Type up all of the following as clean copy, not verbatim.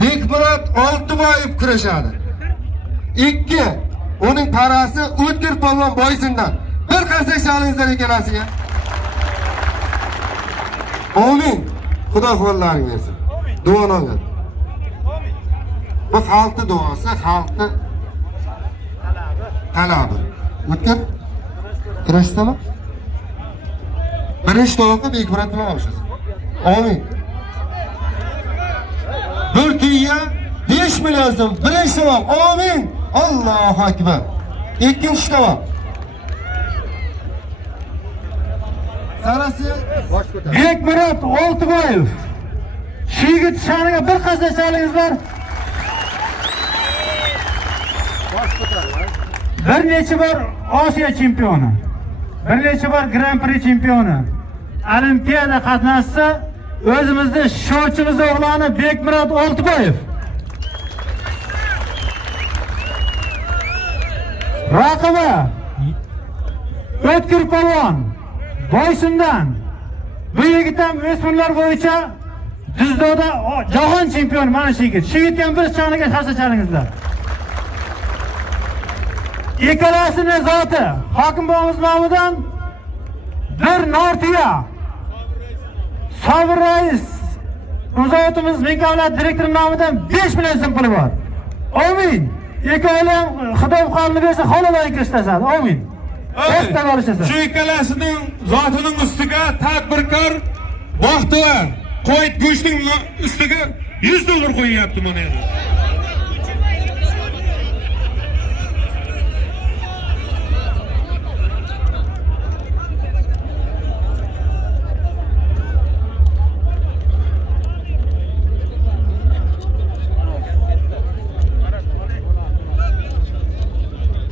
Bekmurat Oltiboyev kurashadi. 2. Uning parasi O'tkir polvon Boysundan. Bir qarsak chalingizlar ikkalasiga. Amin. Xudo qo'llaringiz bersin. Duoni olinglar. Bu xalqning duosi, xalqning talabi. O'tkir kurashdami? Birinchi to'g'ri Bekmurat bilan olishasiz. Amin. Bir tuya 5 million so'm. Birinchi to'g'ri. Amin. Allohu akbar. Ikkinchi to'g'ri. Sarasi Bekmurat Oltiboyev. Shu yigit sha'niga bir qarsak chalingizlar. Bir necha bor Osiyo chempioni, bir necha bor Grand Prix chempioni, Olimpiada qatnashsa, o'zimizning sho'chimiz o'g'loni Bekmurat Oltiboyev. Raqibi O'tkir polvon Boysundan. Bu yigit ham o'smirlar bo'yicha dzyudoda jahon chempioni mana shu yigit. Shu yigit ham bir sha'niga qarsak chalingizlar. İkkalasini zoti hokim bobomiz nomidan bir nortiya Sobir rais Muzotimiz Minkavlat direktori nomidan 5 million so'm puli bor. Amin. Ikkalam Xudo qonini bersa xonadon kirishadi. Amin. O'tda bo'lishasiz. Shu ikkalasining zotining ustiga tadbirkor Baxtiyor qo'y go'shtining ustiga $100 qo'yyapti mana endi.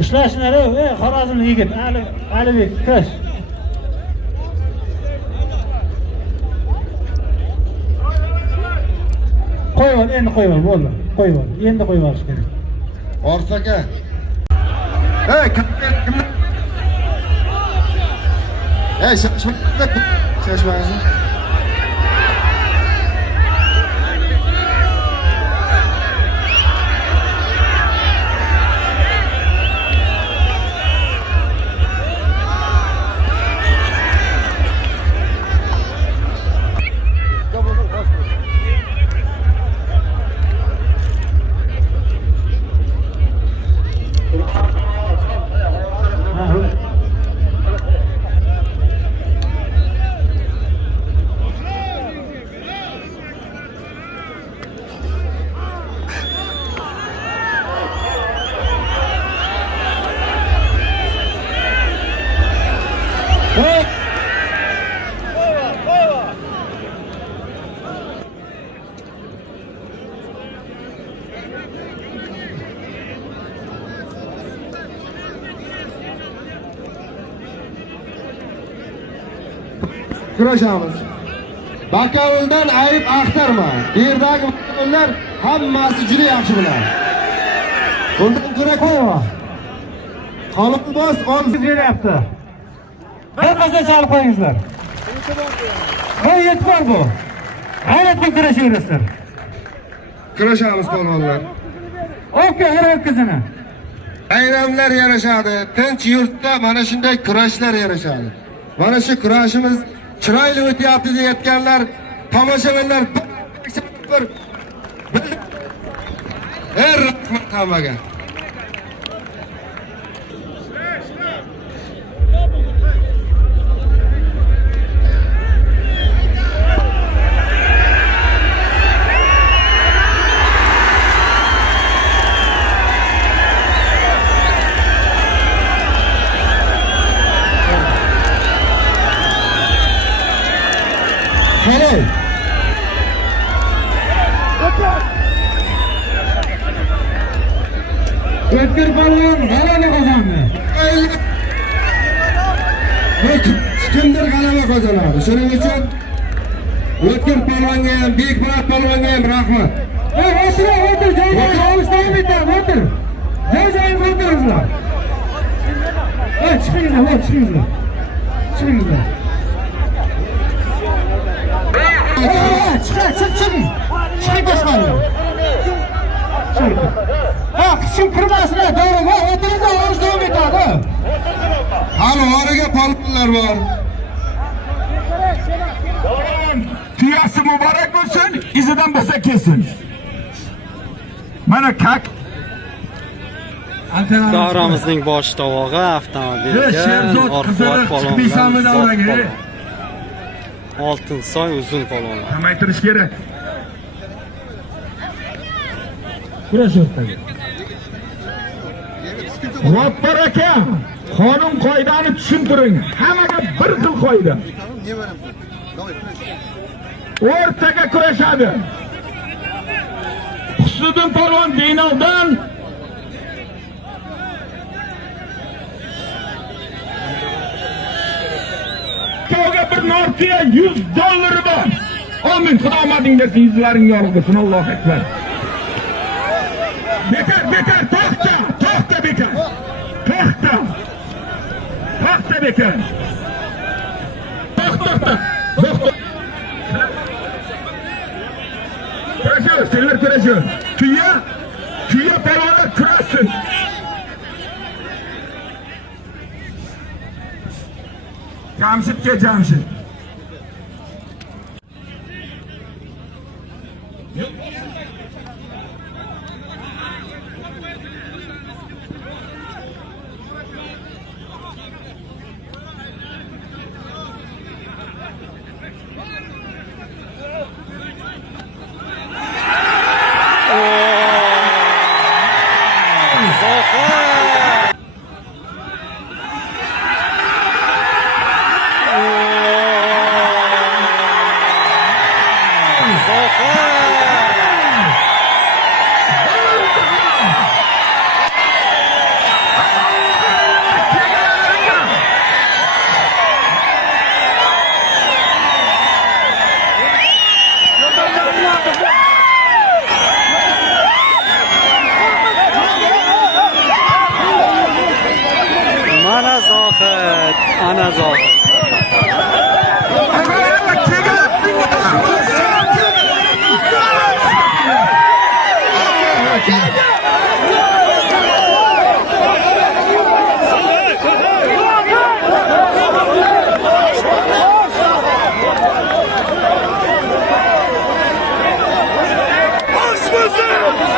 Ishlashinlar, Xorazmlik yigit, Alibek, ko'sh. Qo'yib, endi qo'yib, bo'ldi. Qo'yib, endi qo'yib olish kerak. Orsaga. Hey, kim? Hey, shoshmangizlar. Kurashamiz. Bakovuldan ayib axtarma. Bu yerdagi bakovullar hammasi juda yaxshi biladi. Bundan ko'ra qo'yma. Qolib bos, olib beryapti. Bir qarsak chalib qo'yingizlar. Bu yetib bu. G'ayratga kurashaverasizlar. Kurashamiz polvonlar. O'pka o'tkazini. Bayramlar yarashadi. Tinch yurtda mana shunday kurashlar yarashadi. Mana shu kurashimiz chiroyli o'tyapti deyotganlar, tomoshabinlar bir rahmat hammaga. Hello. O'tkir polvon g'alaba qozondi. Kimdir g'alaba qozonadi. Shuning uchun O'tkir polvonga ham, Bekmurat polvonga ham rahmat. O'tir, joyga olishdan bitta, o'tir. Joyga o'tiringizlar. Chiqingizlar, chiqingizlar. Chiqingizlar. Çık boşlarına. Ha, kim kirmaslar, doğru. O'tiringizlar, o'yish davom etadi. Hali oraga palonlar bor. Tuyasi muborak bo'lsin, izidan bo'lsa kelsin. Mana kak Davramizning bosh tovog'i avtomobilga Sherzod Qiziriq chiqmaysanmi davraga? Oltinsoy uzun polvonlar. kamaytirish kerak. Kurash o'rtaga. Robbir aka, qonun qoidani tushuntiring. Hammaga bir xil qoida. O'rtaga kurashadi. Husniddin polvon Deynoldan Ko'ga bir nortiya $100 bor. Amin, xudo omading bersin, yuzlaring yorug' bo'lsin. Allohu akbar. Bekar, to'xta bekar. To'xta bekar. To'xta. Senlar kurashur. Kuya palonlar kurashsin. Jamshid. Ana zohid. Boş mısın?